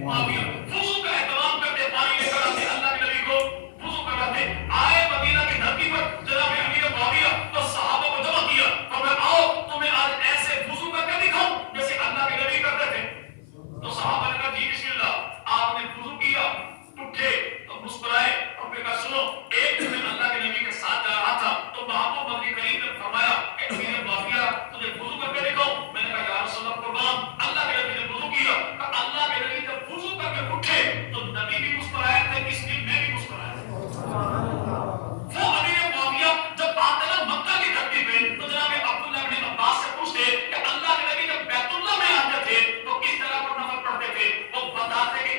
معاویہ وضو کا اہتمام کرتے، پانی لے کر آتے، اللہ کے نبی کو وضو کرواتے، آئے مدینہ کی دھرتی پر جناب امیر معاویہ تو صحابہ کو جمع کیا اور میں آؤ تمہیں آج ایسے وضو کر کے دکھاؤں جیسے اللہ کے نبی کرتے تھے. تو صحابہ نے کہا جی بسم اللہ. آپ نے وضو کیا، اٹھے تو مسکرائے اور پھر کہا سنو، ایک دن میں اللہ کے نبی کے ساتھ جا رہا تھا تو محبوب نبی کریم نے فرمایا کہ امیر معاویہ تجھے وضو کر کے دکھاؤں. میں نے کہا یا رسول اللہ قربان. اللہ کے نبی نے وضو کیا. اللہ کے نبی جب وضو کر کے اٹھے تو نبی بھی مسکرائے تھے، اس لیے میں بھی مسکرایا. وہ امیر معاویہ جب آتے نا مکہ کی دھرتی پہ تو جناب عبداللہ بن عباس سے پوچھتے کہ اللہ کے نبی جب بیت اللہ میں آتے تھے تو کس طرح پر نماز پڑھتے تھے. وہ بتاتے کہ